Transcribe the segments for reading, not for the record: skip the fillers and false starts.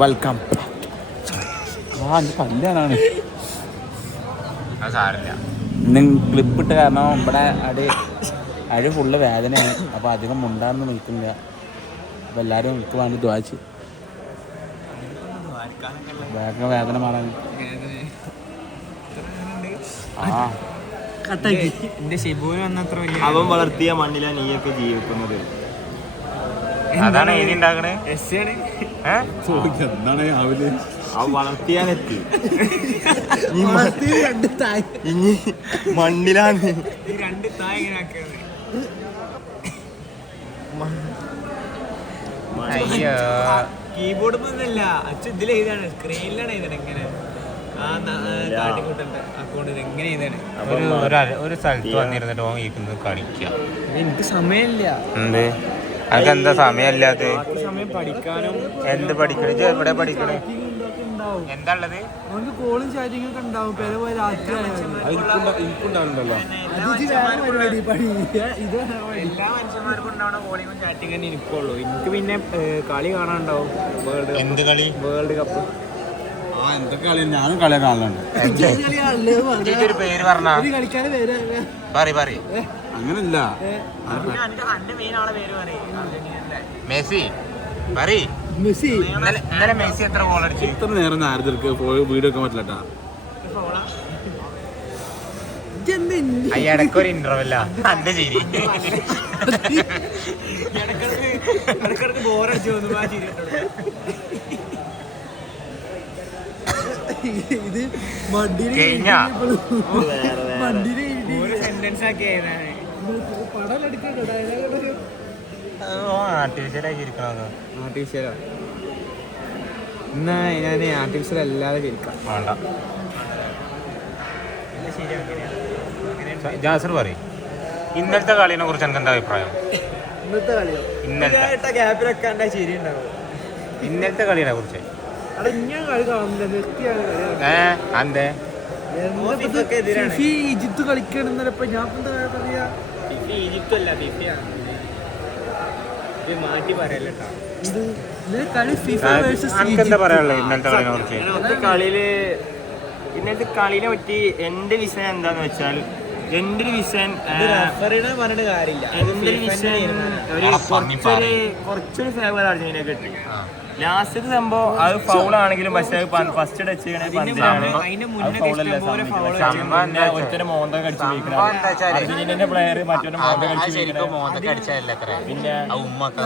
Welcome. കല്യാണാണ് clip ഇട്ട് കാരണം ഇവിടെ അഴി ഫുള്ള് വേദനയാണ്. അപ്പോൾ അധികം മുണ്ടാന്ന് നിൽക്കില്ല. അപ്പോൾ എല്ലാവരും എനിക്ക് വേണ്ടി ദ്വാച്ച് വേദന മാറാൻ. അവൻ വളർത്തിയ മണ്ണിലാ നീയൊക്കെ ജീവിക്കുന്നത്. അതാണ് എഴുതി ഉണ്ടാക്കണേ. എന്താണ് രാവിലെ അവൻ വളർത്തിയാനെത്തി ഇനി മണ്ണിലാണ്. കീബോർഡ് ഒന്നല്ല അച്ഛൻ ഇതിലെഴുതാണ്, സ്ക്രീനിലാണ് എഴുതണേ. ഇങ്ങനെ ഒരു സ്ഥലത്ത് വന്നിരുന്നിട്ട് ഓൻ ഇരിക്കുന്നത് കളിക്കുക. എനിക്ക് സമയമില്ല. അതൊക്കെ എന്താ സമയമില്ലാത്ത? സമയം പഠിക്കാനും എന്ത് പഠിക്കണ? എവിടെ പഠിക്കണേ? എന്താ ഉള്ളത്? കോളും ചാറ്റിംഗ് ഒക്കെ ഉണ്ടാവും. എനിക്കുണ്ടാവുന്നുണ്ടല്ലോ. എല്ലാ മനുഷ്യന്മാർക്കും ഉണ്ടാവണ കോളിങ്ങും ചാറ്റിംഗ് തന്നെ എനിക്കുള്ളൂ. എനിക്ക് പിന്നെ കളി കാണാനുണ്ടാവും. എന്ത് കളി? World cup. എന്തൊക്കെ കളി? ഞാനും കളിയെ കാണലുണ്ട്. ഒരു പേര് പറഞ്ഞ അങ്ങനല്ല. മെസ്സി ഇന്നലെ മെസ്സി എത്ര ഗോൾ അടിച്ചു? ഇത്ര നേരം നാരദർക്ക് വീഡിയോ ഒക്കെ പറ്റില്ലട്ടാ. ഇടയ്ക്കൊരു ഇന്റർവെല്ല അന്റെ ശരി. ഇടക്കിടക്ക് ബോറടിച്ചു തോന്നുന്നു ആ ചിരി. ഇത് സെന്റൻസ് ആക്കി ആർട്ടിഫിഷ്യലായിരിക്കണോ? ആർട്ടിഫിഷ്യലോ? എന്നാ ഞാൻ ആർട്ടിഫിഷ്യൽ അല്ലാതെ കേൾക്കാം. വേണ്ട. ജാസർ പറയും ഇന്നലത്തെ കളിനെ കുറിച്ച് എനിക്ക് എന്താ അഭിപ്രായം? ഇന്നത്തെ കളിയോ? ഇന്നലത്തെ ഗ്യാപ്പിലൊക്കെ എന്താ ശരി ഉണ്ടാവും. ഇന്നലത്തെ കളിനെ കുറിച്ച് അവിടെ ഇങ്ങനെ കളി കാണുന്നില്ല. നിർത്തിയാണ് അന്തേ ഈജിപ്ത് കളിക്കണെന്നപ്പോ ഞാൻ എന്താ പറയാ? ഈജിപ്ത് അല്ല, ഫിഫയാണ്. മാറ്റി പറയല്ലോ. എന്താ പറയാനുള്ളത് ഇന്നലത്തെ കളിനെ കുറിച്ച്? ഇന്നത്തെ കളിനെ പറ്റി എന്റെ വിഷയം എന്താന്ന് വെച്ചാൽ, എന്റെ ഒരു വിഷയം പറഞ്ഞിട്ട് കാര്യമില്ല. എന്റെ ഒരു വിഷയം കുറച്ചൊരു ഫേവർ അർജന്റീന കിട്ടി. ലാസ്റ്റ് സംഭവം അത് ഫൗളാണെങ്കിലും പക്ഷെ ഫസ്റ്റ് ടച്ച് ചെയ്യണേ പന്തിനാണ്. ഒരുത്തരം മോന്ത കടിച്ചു പോയിക്കണം. അർജന്റീനന്റെ പ്ലെയർ മറ്റൊരു മോന്ത കടിച്ചു പിന്നെ ഉമ്മക്കാ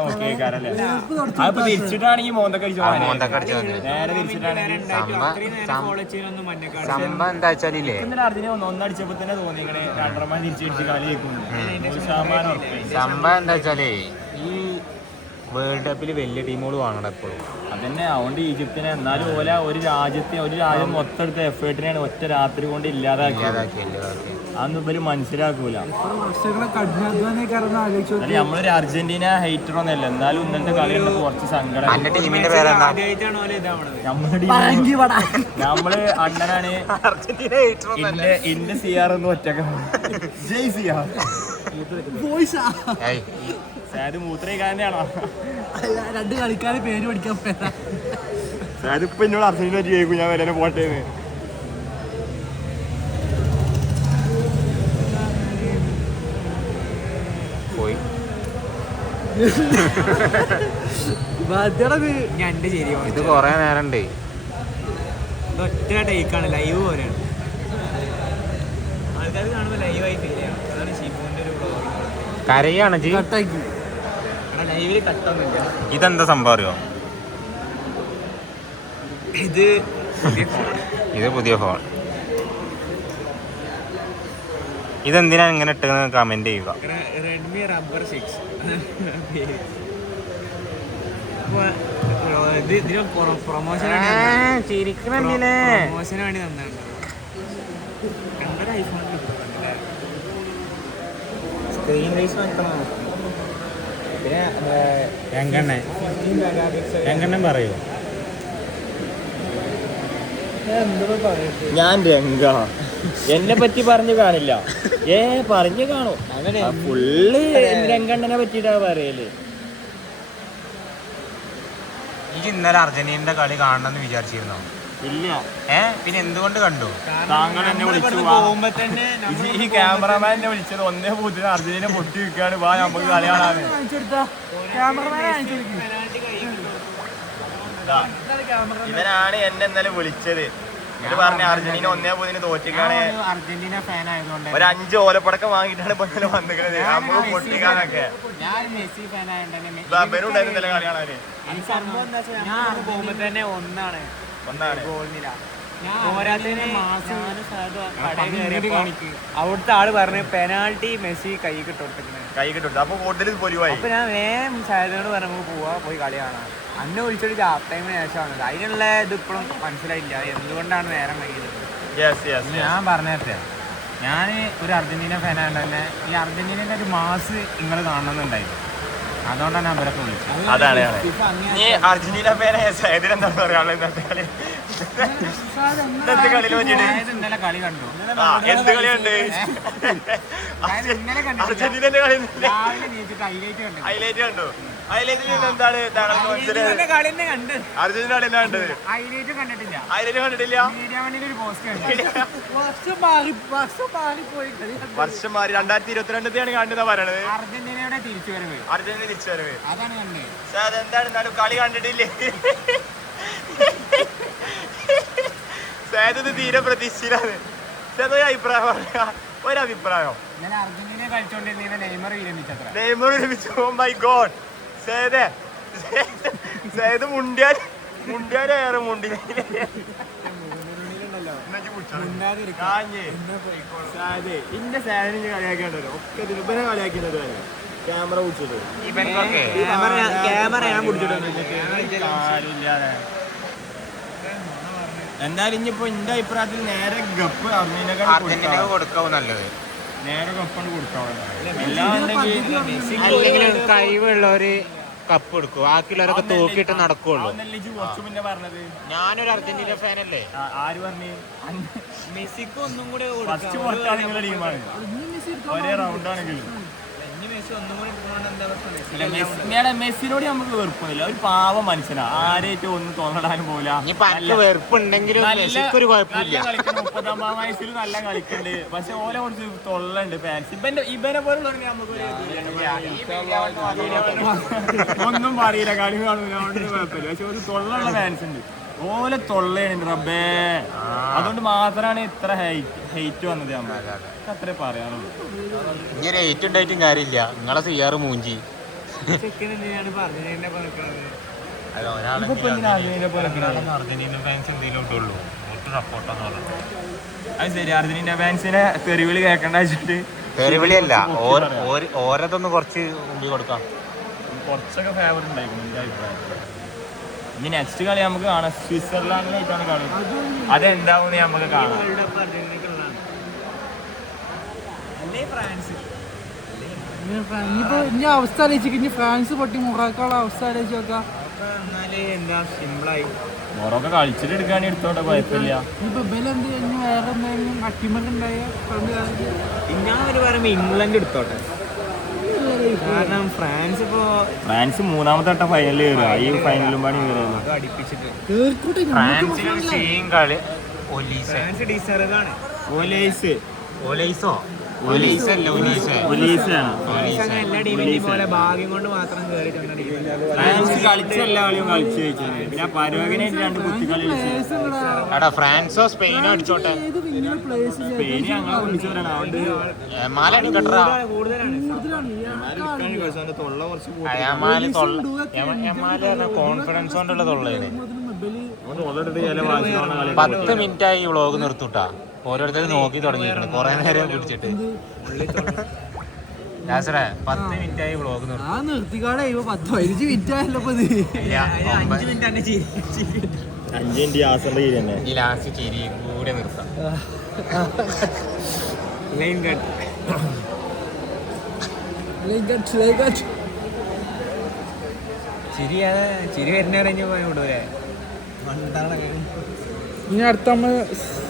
നോക്കിയേക്കാരല്ലേ. അതിപ്പോ തിരിച്ചിട്ടാണെങ്കിൽ മോന്ത കടിച്ചു നേരെ തിരിച്ചിട്ടാണെങ്കിൽ അർജന്റീന ഒന്നടിച്ചപ്പോ തന്നെ തോന്നിക്കണേ രണ്ടരമാൻ തിരിച്ചു കളി കേൾക്കുന്നു. സംഭവം എന്താ വെച്ചാലേ ഈ വേൾഡ് കപ്പിൽ വലിയ ടീമുകൾ വാങ്ങണം എപ്പോഴും. അതന്നെ. അതുകൊണ്ട് ഈജിപ്തിനെ എന്നാലും ഒരു രാജ്യം മൊത്തം എടുത്ത എഫേർട്ടിനെയാണ് ഒറ്റ രാത്രി കൊണ്ട് ഇല്ലാതാക്കിയത്. അതൊന്നും ഇവര് മനസ്സിലാക്കൂല. നമ്മളൊരു അർജന്റീന ഹെയ്റ്റർ ഒന്നല്ല, എന്നാലും ഇന്നത്തെ കളി കുറച്ച് സങ്കടം. നമ്മള് അണ്ണനാണ് ഇന്റെ സിആർ ഒന്ന് ഒറ്റക്ക് ജയ് സിആർ മൂത്രക്കാരനാണോ? രണ്ട് കളിക്കാരെ പേര് പഠിക്കാൻ പോയതാ. അതിപ്പോ എന്നോട് അർജന്റീന പറ്റി കേൾക്കും ഞാൻ വരെ പോട്ടേന്ന്. പോയി ഞാൻ എന്റെ ശരി. ഇത് കൊറേ നേരം ഉണ്ട്. ഒറ്റ ടേക്കാണ്, ലൈവ് പോലെയാണ്. ആൾക്കാർ കാണുമ്പോ ലൈവായി ഫീൽ ചെയ്യാം. അതാണ് ഷിബുവിന്റെ ഒരു ബ്ലോഗ്. കരയാണ് ജി. ലൈവില് കട്ടൊന്നുമില്ല. ഇതെന്താ സംഭവം അറിയോ? ഇത് പുതിയ ഫോൺ. ഇതെന്തിനാ ഇങ്ങനെ ഇട്ട് കമന്റ് ചെയ്യുക. Redmi rubber 6. പ്രൊമോഷന് വേണ്ടി തന്നാണ്. ഐഫോൺ സ്ക്രീൻ വൈസ് നോക്കണം. രംഗണ്ണൻ പറയൂ. ഞാൻ രംഗ എന്നെ പറ്റി പറഞ്ഞു കാണില്ല. പറഞ്ഞു കാണും. ഫുള്ള് രംഗണ്ണനെ പറ്റിട്ടാ പറയല്. ഇത് ഇന്നലെ അർജന്റീനയുടെ കളി കാണണമെന്ന് വിചാരിച്ചിരുന്നോ? ഇല്ല. പിന്നെ എന്തുകൊണ്ട് കണ്ടു? താങ്കൾ എന്നെ വിളിച്ചു പോകുമ്പോ തന്നെ ഈ ക്യാമറമാൻ എന്നെ വിളിച്ചത് 1-0 അർജന്റീന പൊട്ടി വെക്കാണ്, വാ നമുക്ക് കളി കാണാന്. ഇവനാണ് എന്നെ ഇന്നലെ വിളിച്ചത്. ഇത് പറഞ്ഞ അർജന്റീന 1-0 തോറ്റിക്കാണ്. അർജന്റീന ഫാൻ ആയതുകൊണ്ട് ഒരു 5 ഓലപ്പടക്കം വാങ്ങിയിട്ടാണ് ഇപ്പൊ ഇന്നലെ വന്നിരിക്കുന്നത് നമുക്ക് പൊട്ടിക്കാനൊക്കെ. ഞാൻ മെസ്സി ഫാൻ ആയതുകൊണ്ട് ഇന്നലെ കളി കാണാന് ഞാൻ പോകുമ്പോ തന്നെ ഒന്നാണ് ഗോൾനില. അവിടുത്തെ ആള് പറഞ്ഞു പെനാൾട്ടി മെസ്സി കൈ കിട്ടും. അപ്പൊ കൂടുതൽ പൊലിവായി. അപ്പൊ ഞാൻ വേഗം ഷാഹിദിനോട് പറഞ്ഞു നമുക്ക് പോവാ, പോയി കളി കാണാം. അന്നെ വിളിച്ചൊരു ഹാഫ് ടൈമിന് ശേഷമാണ്. അതിനുള്ള ഇത് ഇപ്പോഴും മനസ്സിലായില്ല എന്തുകൊണ്ടാണ് നേരം വൈകിയത്. ഞാൻ പറഞ്ഞേ, ഞാൻ ഒരു അർജന്റീന ഫാൻ ആയതുകൊണ്ട് തന്നെ ഈ അർജന്റീനയുടെ ഒരു മാസ് നിങ്ങൾ കാണണമെന്നുണ്ടായിരുന്നു. അതുകൊണ്ടാണ് അവരൊക്കെ വിളിച്ചത്. അതാണ് നീ അർജന്റീന ഫാനായ സൈദിനെന്താ പറയാനുള്ളത്? ഇന്നത്തെ കളിയിൽ പറ്റിയിട്ട് ഇന്നലെ കളി കണ്ടു. എന്ത് കളിയുണ്ട്? അർജന്റീനന്റെ കളി ഹൈലൈറ്റ് കണ്ടു. ഹൈലൈറ്റിൽ എന്താണ് താങ്കൾക്ക് മനസ്സിലായത്? അർജന്റീന കളി എന്താ കണ്ടത്? ഹൈലൈറ്റ് കണ്ടിട്ടില്ല. വർഷം മാറി 2022 കാണുന്ന പറയണത്. അർജന്റീനയുടെ തിരിച്ചുവരവ്. അർജന്റീന തിരിച്ചുവരവ് അതാണ് കണ്ടത്. അതെന്താണ് എന്നാലും കളി കണ്ടിട്ടില്ലേ? സേത് തീരെ പ്രതീക്ഷയിലാണ്. അഭിപ്രായം പറയാ, ഒരഭിപ്രായം. ഇന്നലെ അർജന്റീന കളിച്ചോണ്ടിരുന്ന നെയ്മർ വിരമിച്ചത്ര. നെയ്മർ വിരമിച്ചു. Oh my god. സേത് മുണ്ടിയാലേറെ മുണ്ടി. ഇന്റെ സാധനം കളിയാക്കേണ്ടല്ലോ ഒക്കെ ദിൽബനെ കളിയാക്കുന്നത്. ക്യാമറ പിടിച്ചത് ക്യാമറ ഞാൻ പിടിച്ചിട്ടുണ്ട്. എന്തായാലും ഇനിയിപ്പോ എന്റെ അഭിപ്രായത്തിൽ നേരെ ഗപ്പ് അർജന്റീന കൊടുക്കാവും നല്ലത്. നേരെ ഗപ്പാണ് കൊടുക്കാവുന്നത്. അല്ലെങ്കിൽ കഴിവുള്ളവര് കപ്പ് എടുക്കും, ബാക്കിയുള്ളവരൊക്കെ തൂക്കിയിട്ട് നടക്കുള്ളൂ. കുറച്ചു മുന്നേ പറഞ്ഞത് ഞാനൊരു അർജന്റീന ഫാനല്ലേ. ആര് പറഞ്ഞു? മെസ്സിക്ക് ഒന്നും കൂടെ ഫസ്റ്റ് പുറത്താണ് നിങ്ങളുടെ ടീമാണ്. ഒരേ റൗണ്ടാണെങ്കിലും മെസ്സിനോട് നമുക്ക് വെറുപ്പില്ല. ഒരു പാവം മനുഷ്യനാ, ആരേറ്റവും ഒന്നും തോന്നിടാനും പോല. വെറുപ്പുണ്ടെങ്കിലും ഒരു കുഴപ്പമില്ല. 30-ാം വയസ്സിൽ നല്ല കളിക്കുന്നുണ്ട്. പക്ഷെ ഓലെ കുറച്ച് തൊള്ളുണ്ട് ഫാൻസ്. ഇവനെ പോലുള്ള ഒന്നും പറയില്ല, കളി കാണൂല, കുഴപ്പമില്ല. പക്ഷെ ഒരു തൊള്ളുള്ള ഫാൻസ് ഉണ്ട്. ഓലെ തൊള്ളയാണ് റബ്ബേ. അതുകൊണ്ട് മാത്രമാണ് ഇത്ര ഹെയ്റ്റ് വന്നത്. അത്രേ പറയാനുള്ളൂ. ഇങ്ങനെ ഹെയ്റ്റ് ഉണ്ടായിട്ടും കാര്യമില്ല. നിങ്ങളെ സിയാറ് മൂഞ്ചി. അർജന്റീന ഫാൻസ് എന്തെങ്കിലും ഇട്ടുള്ളൂ. അത് ശരി, അർജന്റീന ഫാൻസിനെ തെറിവിളി കേൾക്കണ്ട വെച്ചിട്ട്. തെറിവിളിയല്ല, ഓരോതൊന്ന് കുറച്ച് മുമ്പിൽ കൊടുക്കാം. കുറച്ചൊക്കെ ഫേവർ ഉണ്ടായിരുന്നു എൻ്റെ അഭിപ്രായത്തിൽ. ഇനി നെക്സ്റ്റ് കളി നമുക്ക് കാണാം. സ്വിറ്റ്സർലാൻഡിനായിട്ടാണ് കളി. അതെന്താവും നമുക്ക് കാണാം. ഇനി അവസ്ഥ ആലോചിക്കും. ഫ്രാൻസ് പൊട്ടി മൊറോക്കോളെ അവസ്ഥ ആലോചിച്ച് നോക്കാം. എന്താ സിമ്പിളായി മൊറോക്കോ കളിച്ചിട്ട് എടുക്കുകയാണെങ്കിൽ എടുത്തോട്ടെ, കുഴപ്പമില്ല. ഇപ്പൊ ബലെന്ത് കഴിഞ്ഞ് വേറെ എന്തെങ്കിലും അട്ടിമലുണ്ടായ ഞാൻ ഒരു പറയുമ്പോ ഇംഗ്ലണ്ട് എടുത്തോട്ടെ. കാരണം ഫ്രാൻസ് ഫ്രാൻസ് 3ാമത്തെ വട്ടം ഫൈനലിൽ കയറുക. ഈ ഫൈനലും പാടി അടിപ്പിച്ചിട്ട് ഫ്രാൻസ് ഡിസർവാണ്. എല്ലാ ടീമിന്റെയും പോലെ ഭാഗ്യം കൊണ്ട് മാത്രം കയറിയിട്ടുണ്ട്. ഫ്രാൻസ് കളിച്ച എല്ലാ കളിയും കളിച്ചു ജയിച്ചത്. പിന്നെ പരോഗനായിട്ട് 2 കുത്തിക്കളി കളിച്ചു. ഫ്രാൻസോ സ്പെയിനോ അടിച്ചോട്ടെ. സ്പെയിൻ ഞങ്ങളെ വിളിച്ചവരാണ്. കോൺഫിഡൻസ് കൊണ്ടുള്ള തൊള്ളയാണ്. 10 മിനിറ്റായി ഈ വ്ളോഗ് നിർത്തൂട്ടാ. ഓരോരുത്തരും നോക്കി തുടങ്ങിയിട്ടുണ്ട് കുറെ നേരം പിടിച്ചിട്ട്. 10 മിനിറ്റായി വ്ളോഗ് നിർത്തിക്കാടെ 10-15 മിനിറ്റ് ആയല്ലോ. 5 മിനിറ്റ് തന്നെ 5 മിനിറ്റ് യാസറിന്റെ കീഴിൽ തന്നെ. ഈ ലാസ്റ്റ് ചിരി കൂടെ നിർത്താം. ലൈൻ കട്ട് ചിരി വരുന്ന കഴിഞ്ഞ് വിടൂലേ. ഇനി അടുത്ത നമ്മൾ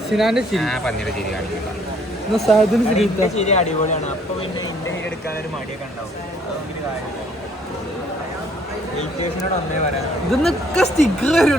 സിനാന്റെ ചിരി, പന്നിയുടെ ചിരി കാണിക്കാം. ചിരി അടിപൊളിയാണ്. അപ്പൊ പിന്നെ ഇന്റർവ്യൂ എടുക്കാനൊരു മടിയൊക്കെ ഉണ്ടാവും. അതൊന്നും കാര്യമില്ല. ഹേറ്റേഴ്സിനോട് ഒന്നേ പറയാം ഇതൊന്നൊക്കെ സ്റ്റിക്കർ വരും